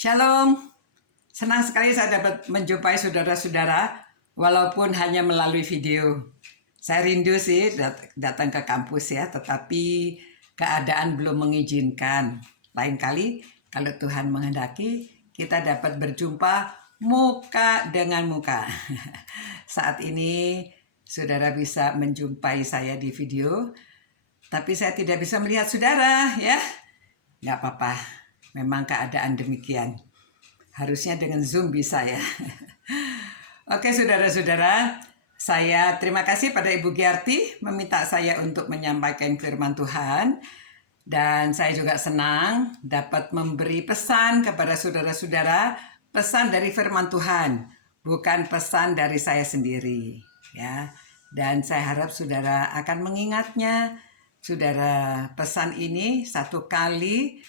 Shalom, senang sekali saya dapat menjumpai saudara-saudara walaupun hanya melalui video. Saya rindu sih datang ke kampus ya, tetapi keadaan belum mengizinkan. Lain kali kalau Tuhan menghendaki kita dapat berjumpa muka dengan muka. Saat ini saudara bisa menjumpai saya di video, tapi saya tidak bisa melihat saudara ya. Nggak apa-apa, memang keadaan demikian. Harusnya dengan Zoom bisa ya. Oke saudara-saudara, saya terima kasih pada Ibu Giarti meminta saya untuk menyampaikan firman Tuhan. Dan saya juga senang dapat memberi pesan kepada saudara-saudara, pesan dari firman Tuhan, bukan pesan dari saya sendiri ya. Dan saya harap saudara akan mengingatnya. Saudara, pesan ini satu kali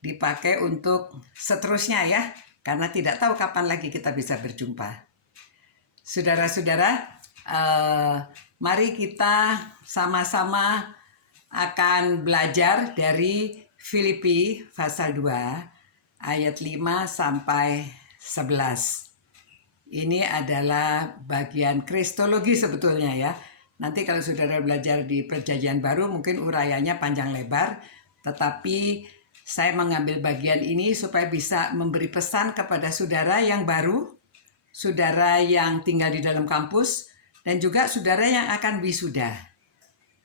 dipakai untuk seterusnya ya, karena tidak tahu kapan lagi kita bisa berjumpa. Saudara-saudara, mari kita sama-sama akan belajar dari Filipi pasal 2 ayat 5 sampai 11. Ini adalah bagian kristologi sebetulnya ya. Nanti kalau saudara belajar di Perjanjian Baru mungkin urayanya panjang lebar, tetapi saya mengambil bagian ini supaya bisa memberi pesan kepada saudara yang baru, saudara yang tinggal di dalam kampus, dan juga saudara yang akan wisuda.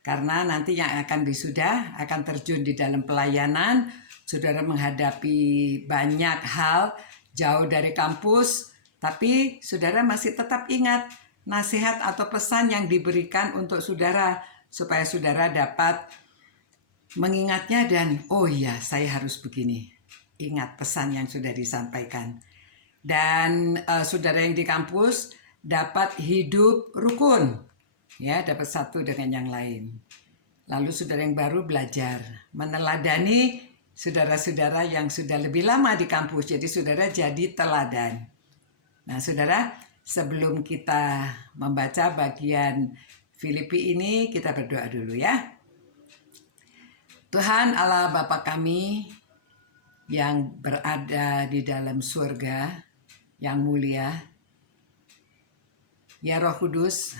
Karena nanti yang akan wisuda akan terjun di dalam pelayanan, saudara menghadapi banyak hal jauh dari kampus, tapi saudara masih tetap ingat nasihat atau pesan yang diberikan untuk saudara, supaya saudara dapat mengingatnya dan oh iya saya harus begini. Ingat pesan yang sudah disampaikan. Dan saudara yang di kampus dapat hidup rukun, ya, dapat satu dengan yang lain. Lalu saudara yang baru belajar meneladani saudara-saudara yang sudah lebih lama di kampus. Jadi saudara jadi teladan. Nah saudara, sebelum kita membaca bagian Filipi ini, kita berdoa dulu ya. Tuhan Allah Bapa kami yang berada di dalam surga yang mulia, ya Roh Kudus,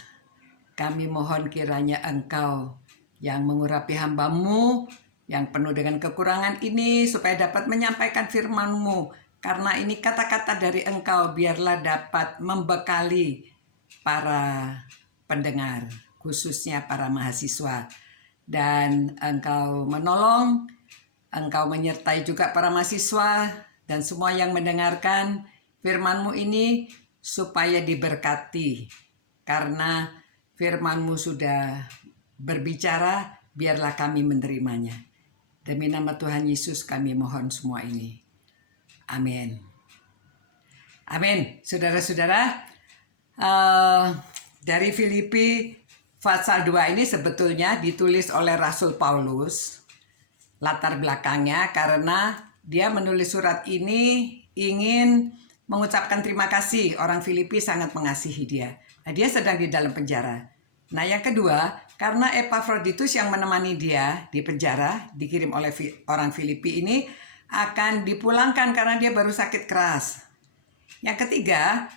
kami mohon kiranya Engkau yang mengurapi hamba-Mu yang penuh dengan kekurangan ini supaya dapat menyampaikan firman-Mu. Karena ini kata-kata dari Engkau, biarlah dapat membekali para pendengar, khususnya para mahasiswa. Dan Engkau menolong, Engkau menyertai juga para mahasiswa dan semua yang mendengarkan firman-Mu ini supaya diberkati. Karena firman-Mu sudah berbicara, biarlah kami menerimanya. Demi nama Tuhan Yesus kami mohon semua ini. Amin. Amin. Saudara-saudara, dari Filipi pasal 2 ini sebetulnya ditulis oleh Rasul Paulus. Latar belakangnya karena dia menulis surat ini ingin mengucapkan terima kasih. Orang Filipi sangat mengasihi dia. Nah, dia sedang di dalam penjara. Nah, yang kedua, karena Epafroditus yang menemani dia di penjara, dikirim oleh orang Filipi ini, akan dipulangkan karena dia baru sakit keras. Yang ketiga,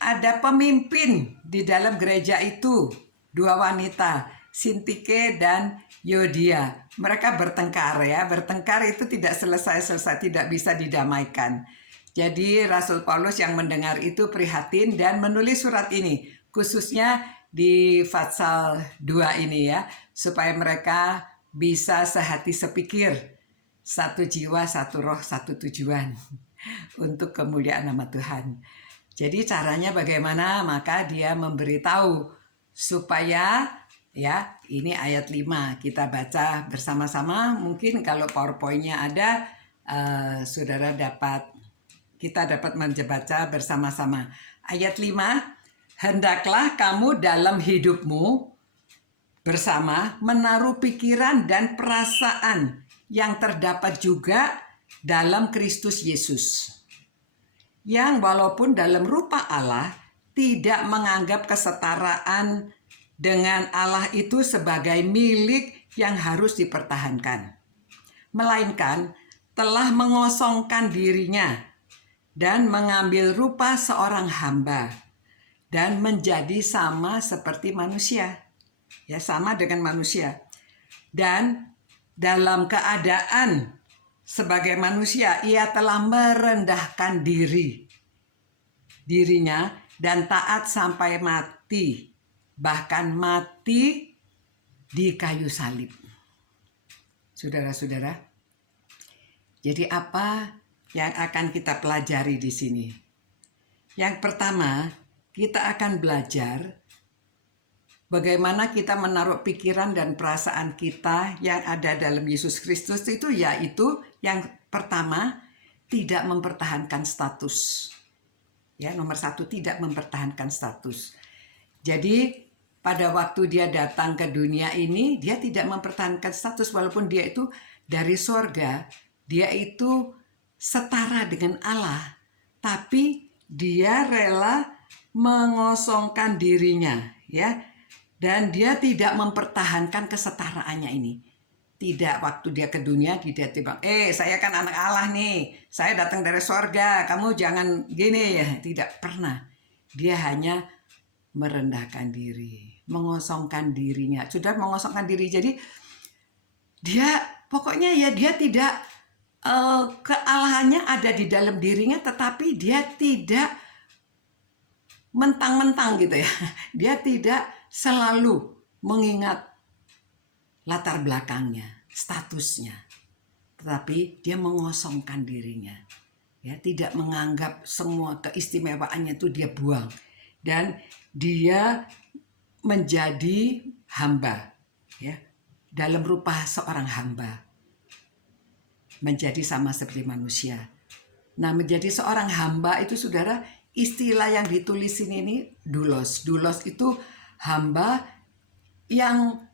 ada pemimpin di dalam gereja itu, dua wanita, Sintike dan Yodia. Mereka bertengkar ya, bertengkar itu tidak selesai-selesai, tidak bisa didamaikan. Jadi Rasul Paulus yang mendengar itu prihatin dan menulis surat ini, khususnya di pasal 2 ini ya, supaya mereka bisa sehati sepikir, satu jiwa, satu roh, satu tujuan untuk kemuliaan nama Tuhan. Jadi caranya bagaimana? Maka dia memberitahu supaya ya, ini ayat 5 kita baca bersama-sama. Mungkin kalau PowerPoint-nya ada, kita dapat membaca bersama-sama. Ayat 5, hendaklah kamu dalam hidupmu bersama menaruh pikiran dan perasaan yang terdapat juga dalam Kristus Yesus, yang walaupun dalam rupa Allah tidak menganggap kesetaraan dengan Allah itu sebagai milik yang harus dipertahankan, melainkan telah mengosongkan dirinya dan mengambil rupa seorang hamba dan menjadi sama seperti manusia. Ya, sama dengan manusia. Dan dalam keadaan sebagai manusia, ia telah merendahkan dirinya dan taat sampai mati, bahkan mati di kayu salib. Saudara-saudara, jadi apa yang akan kita pelajari di sini? Yang pertama, kita akan belajar bagaimana kita menaruh pikiran dan perasaan kita yang ada dalam Yesus Kristus itu, yaitu yang pertama, tidak mempertahankan status. Ya, nomor satu, tidak mempertahankan status. Jadi pada waktu dia datang ke dunia ini, dia tidak mempertahankan status walaupun dia itu dari sorga, dia itu setara dengan Allah, tapi dia rela mengosongkan dirinya, ya, dan dia tidak mempertahankan kesetaraannya ini. Tidak, waktu dia ke dunia dia bilang, saya kan anak Allah nih, saya datang dari sorga, kamu jangan gini ya. Tidak pernah. Dia hanya merendahkan diri, mengosongkan dirinya. Sudah mengosongkan diri, jadi dia pokoknya ya dia tidak kealahannya ada di dalam dirinya, tetapi dia tidak mentang-mentang gitu ya. Dia tidak selalu mengingat latar belakangnya, statusnya, tetapi dia mengosongkan dirinya, ya, tidak menganggap semua keistimewaannya itu dia buang, dan dia menjadi hamba, ya, dalam rupa seorang hamba, menjadi sama seperti manusia. Nah, menjadi seorang hamba itu, saudara, istilah yang ditulis ini doulos. Doulos itu hamba yang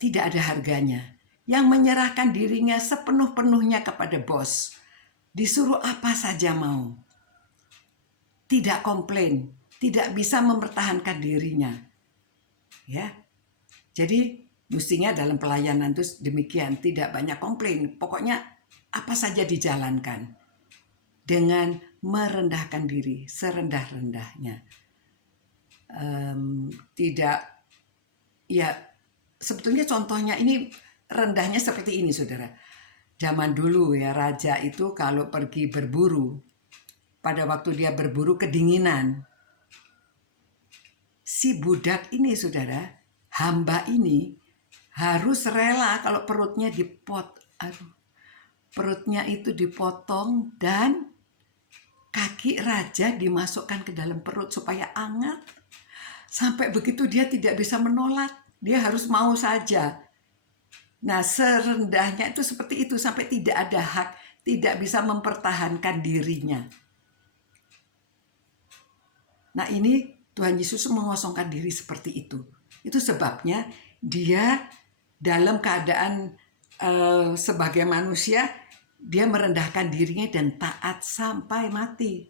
tidak ada harganya, yang menyerahkan dirinya sepenuh-penuhnya kepada bos. Disuruh apa saja mau. Tidak komplain, tidak bisa mempertahankan dirinya. Ya. Jadi mestinya dalam pelayanan itu demikian, tidak banyak komplain. Pokoknya apa saja dijalankan dengan merendahkan diri serendah-rendahnya. Tidak, ya, sebetulnya contohnya ini rendahnya seperti ini, saudara. Zaman dulu ya, raja itu kalau pergi berburu, pada waktu dia berburu kedinginan, si budak ini, saudara, hamba ini harus rela kalau perutnya perutnya itu dipotong dan kaki raja dimasukkan ke dalam perut supaya hangat. Sampai begitu dia tidak bisa menolak. Dia harus mau saja. Nah, serendahnya itu seperti itu, sampai tidak ada hak, tidak bisa mempertahankan dirinya. Nah, ini Tuhan Yesus mengosongkan diri seperti itu. Itu sebabnya dia dalam keadaan sebagai manusia, dia merendahkan dirinya dan taat sampai mati.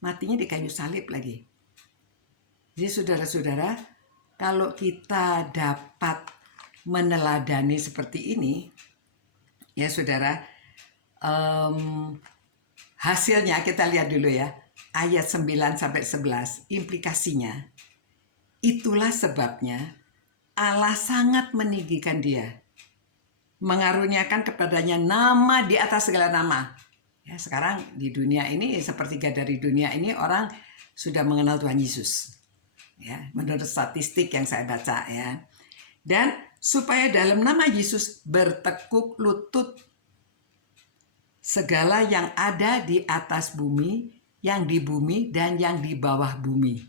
Matinya di kayu salib lagi. Jadi saudara-saudara, kalau kita dapat meneladani seperti ini, ya saudara, hasilnya kita lihat dulu ya, ayat 9-11, implikasinya. Itulah sebabnya Allah sangat meninggikan dia, mengaruniakan kepadanya nama di atas segala nama. Ya, sekarang di dunia ini, sepertiga dari dunia ini orang sudah mengenal Tuhan Yesus. Ya, menurut statistik yang saya baca ya. Dan supaya dalam nama Yesus bertekuk lutut segala yang ada di atas bumi, yang di bumi dan yang di bawah bumi.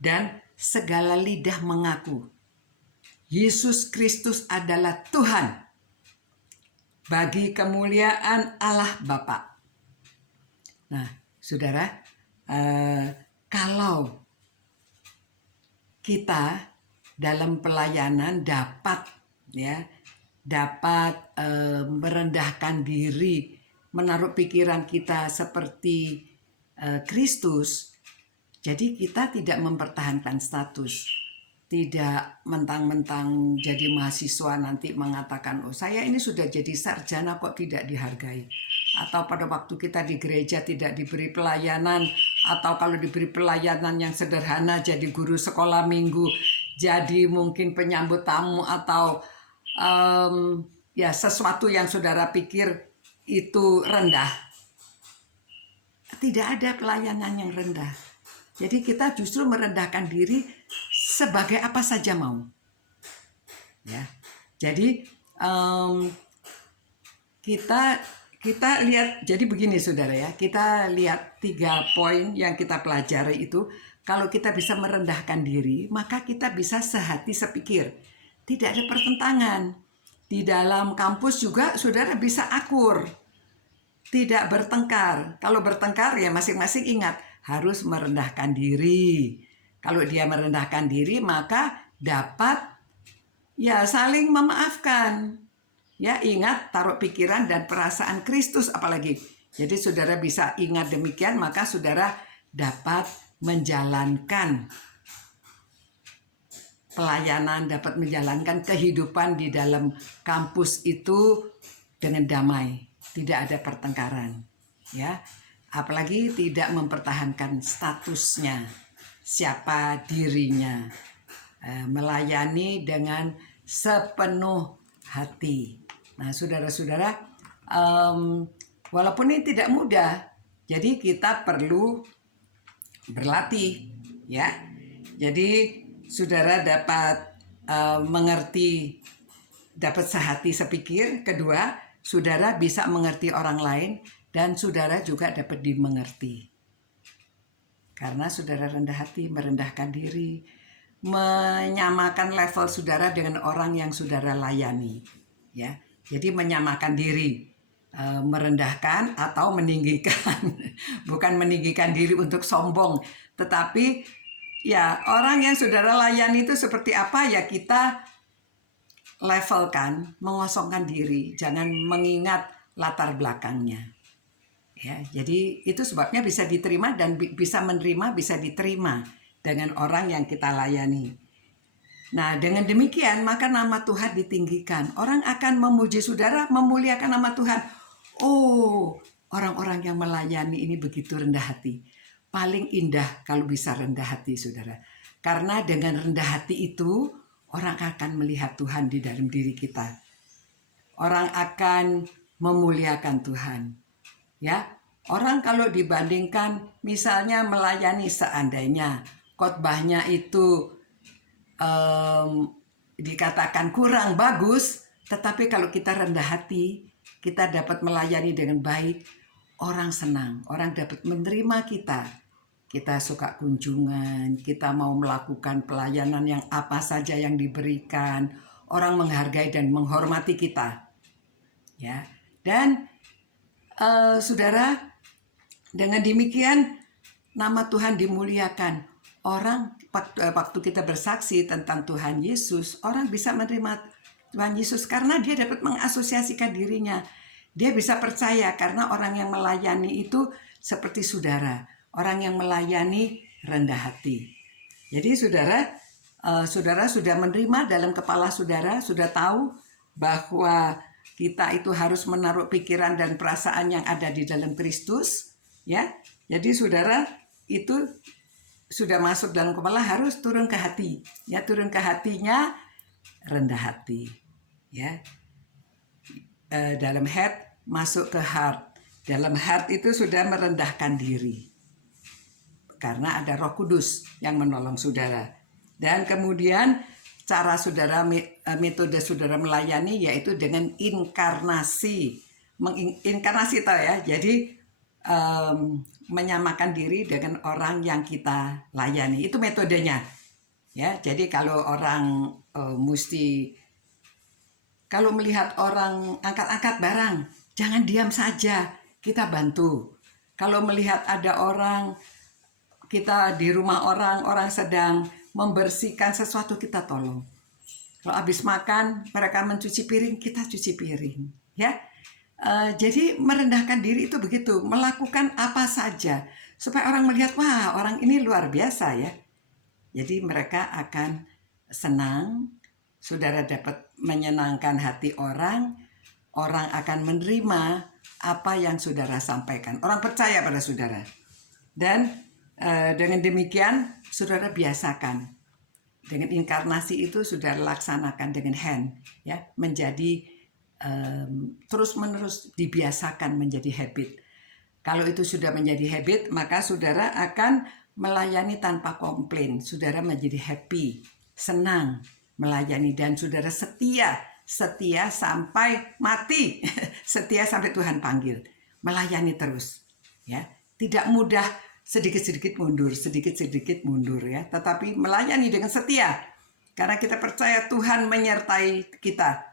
Dan segala lidah mengaku Yesus Kristus adalah Tuhan, bagi kemuliaan Allah Bapa. Nah, saudara, kalau kita dalam pelayanan dapat merendahkan diri, menaruh pikiran kita seperti Kristus, jadi kita tidak mempertahankan status. Tidak mentang-mentang jadi mahasiswa nanti mengatakan, oh saya ini sudah jadi sarjana kok tidak dihargai. Atau pada waktu kita di gereja tidak diberi pelayanan, atau kalau diberi pelayanan yang sederhana jadi guru sekolah minggu, jadi mungkin penyambut tamu, atau ya sesuatu yang saudara pikir itu rendah. Tidak ada pelayanan yang rendah. Jadi kita justru merendahkan diri sebagai apa saja mau. Ya. Jadi kita lihat, jadi begini saudara ya, kita lihat 3 poin yang kita pelajari itu. Kalau kita bisa merendahkan diri, maka kita bisa sehati sepikir. Tidak ada pertentangan. Di dalam kampus juga saudara bisa akur. Tidak bertengkar. Kalau bertengkar ya masing-masing ingat harus merendahkan diri. Kalau dia merendahkan diri maka dapat ya saling memaafkan. Ya ingat taruh pikiran dan perasaan Kristus apalagi. Jadi saudara bisa ingat demikian maka saudara dapat menjalankan pelayanan, dapat menjalankan kehidupan di dalam kampus itu dengan damai. Tidak ada pertengkaran, ya. Apalagi tidak mempertahankan statusnya, siapa dirinya, melayani dengan sepenuh hati. Nah, saudara-saudara, walaupun ini tidak mudah, jadi kita perlu berlatih, ya. Jadi saudara dapat mengerti, dapat sehati sepikir. Kedua, saudara bisa mengerti orang lain dan saudara juga dapat dimengerti. Karena saudara rendah hati, merendahkan diri, menyamakan level saudara dengan orang yang saudara layani. Ya, jadi menyamakan diri, merendahkan atau meninggikan. Bukan meninggikan diri untuk sombong, tetapi ya orang yang saudara layani itu seperti apa ya kita levelkan, mengosongkan diri, jangan mengingat latar belakangnya. Ya, jadi itu sebabnya bisa diterima dan bisa menerima, bisa diterima dengan orang yang kita layani. Nah, dengan demikian maka nama Tuhan ditinggikan. Orang akan memuji saudara, memuliakan nama Tuhan. Oh, orang-orang yang melayani ini begitu rendah hati. Paling indah kalau bisa rendah hati, saudara. Karena dengan rendah hati itu orang akan melihat Tuhan di dalam diri kita. Orang akan memuliakan Tuhan. Ya, orang kalau dibandingkan misalnya melayani seandainya khotbahnya itu dikatakan kurang bagus, tetapi kalau kita rendah hati, kita dapat melayani dengan baik, orang senang, orang dapat menerima kita. Kita suka kunjungan, kita mau melakukan pelayanan yang apa saja yang diberikan, orang menghargai dan menghormati kita. Ya, dan saudara, dengan demikian nama Tuhan dimuliakan. Orang waktu kita bersaksi tentang Tuhan Yesus, orang bisa menerima Tuhan Yesus karena dia dapat mengasosiasikan dirinya. Dia bisa percaya karena orang yang melayani itu seperti saudara. Orang yang melayani rendah hati. Jadi saudara sudah menerima dalam kepala saudara, sudah tahu bahwa kita itu harus menaruh pikiran dan perasaan yang ada di dalam Kristus, ya. Jadi saudara itu sudah masuk dalam kepala, harus turun ke hati, ya, turun ke hatinya rendah hati, ya. Dalam head masuk ke heart. Dalam heart itu sudah merendahkan diri. Karena ada Roh Kudus yang menolong saudara. Dan kemudian cara saudara, metode saudara melayani yaitu dengan inkarnasi. Inkarnasi tahu ya. Jadi menyamakan diri dengan orang yang kita layani. Itu metodenya. Ya, jadi kalau orang kalau melihat orang angkat-angkat barang, jangan diam saja, kita bantu. Kalau melihat ada orang, kita di rumah orang sedang membersihkan sesuatu, kita tolong. Kalau habis makan, mereka mencuci piring, kita cuci piring. Ya, jadi merendahkan diri itu begitu, melakukan apa saja supaya orang melihat, wah orang ini luar biasa ya. Jadi mereka akan senang, saudara dapat menyenangkan hati orang, orang akan menerima apa yang saudara sampaikan. Orang percaya pada saudara. Dan dengan demikian saudara biasakan. Dengan inkarnasi itu saudara laksanakan dengan hand, ya, menjadi terus-menerus dibiasakan menjadi habit. Kalau itu sudah menjadi habit, maka saudara akan melayani tanpa komplain. Saudara menjadi happy, senang melayani, dan saudara setia sampai mati. Setia sampai Tuhan panggil. Melayani terus, ya. Tidak mudah sedikit-sedikit mundur ya, tetapi melayani dengan setia. Karena kita percaya Tuhan menyertai kita.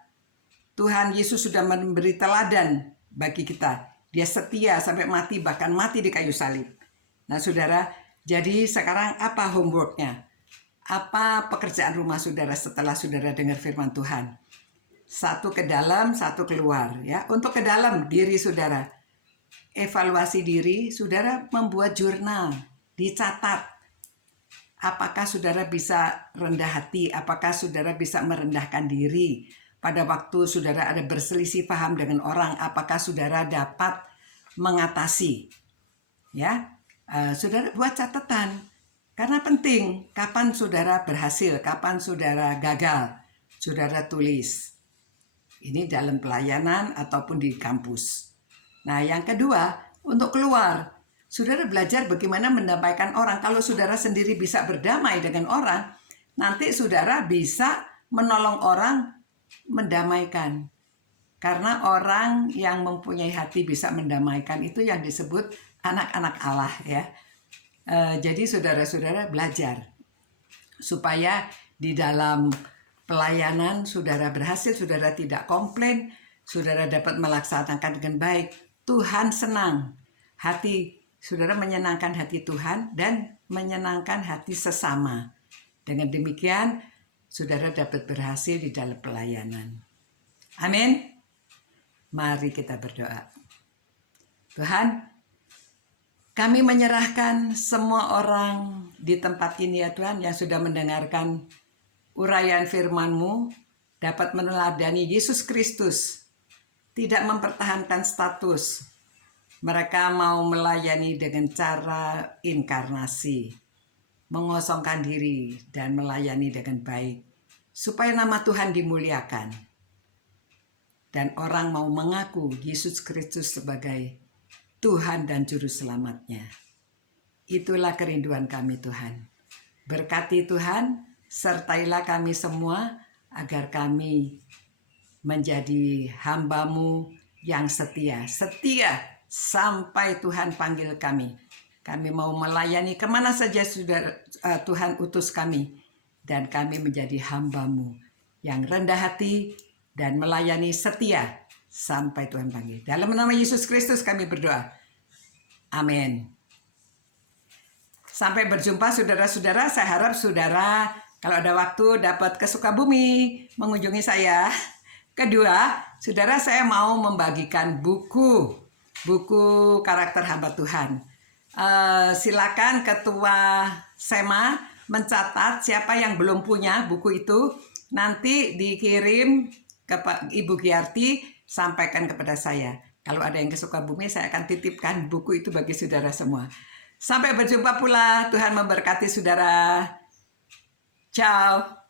Tuhan Yesus sudah memberi teladan bagi kita. Dia setia sampai mati, bahkan mati di kayu salib. Nah saudara, jadi sekarang apa homeworknya? Apa pekerjaan rumah saudara setelah saudara dengar firman Tuhan? Satu ke dalam, satu keluar, ya. Untuk ke dalam diri saudara, evaluasi diri, saudara membuat jurnal, dicatat. Apakah saudara bisa rendah hati? Apakah saudara bisa merendahkan diri? Pada waktu saudara ada berselisih paham dengan orang, apakah saudara dapat mengatasi? Ya, saudara buat catatan. Karena penting, kapan saudara berhasil, kapan saudara gagal, saudara tulis. Ini dalam pelayanan ataupun di kampus. Nah, yang kedua, untuk keluar. Saudara belajar bagaimana mendamaikan orang. Kalau saudara sendiri bisa berdamai dengan orang, nanti saudara bisa menolong orang mendamaikan. Karena orang yang mempunyai hati bisa mendamaikan itu yang disebut anak-anak Allah, ya. Jadi saudara-saudara belajar supaya di dalam pelayanan saudara berhasil, saudara tidak komplain, saudara dapat melaksanakan dengan baik. Tuhan senang, hati saudara menyenangkan hati Tuhan dan menyenangkan hati sesama. Dengan demikian saudara dapat berhasil di dalam pelayanan. Amin. Mari kita berdoa. Tuhan, kami menyerahkan semua orang di tempat ini ya Tuhan, yang sudah mendengarkan uraian firman-Mu, dapat meneladani Yesus Kristus, tidak mempertahankan status. Mereka mau melayani dengan cara inkarnasi, mengosongkan diri dan melayani dengan baik, supaya nama Tuhan dimuliakan. Dan orang mau mengaku Yesus Kristus sebagai Tuhan dan Juru Selamatnya. Itulah kerinduan kami Tuhan. Berkati Tuhan, sertailah kami semua agar kami menjadi hamba-Mu yang setia. Setia sampai Tuhan panggil kami. Kami mau melayani kemana saja sudah Tuhan utus kami. Dan kami menjadi hamba-Mu yang rendah hati dan melayani setia sampai Tuhan panggil. Dalam nama Yesus Kristus kami berdoa. Amin. Sampai berjumpa saudara-saudara. Saya harap saudara kalau ada waktu dapat ke Sukabumi mengunjungi saya. Kedua, saudara, saya mau membagikan buku karakter hamba Tuhan. Silakan Ketua SEMA mencatat siapa yang belum punya buku itu. Nanti dikirim ke Ibu Giarti, sampaikan kepada saya. Kalau ada yang ke Sukabumi, saya akan titipkan buku itu bagi saudara semua. Sampai berjumpa pula. Tuhan memberkati saudara. Ciao.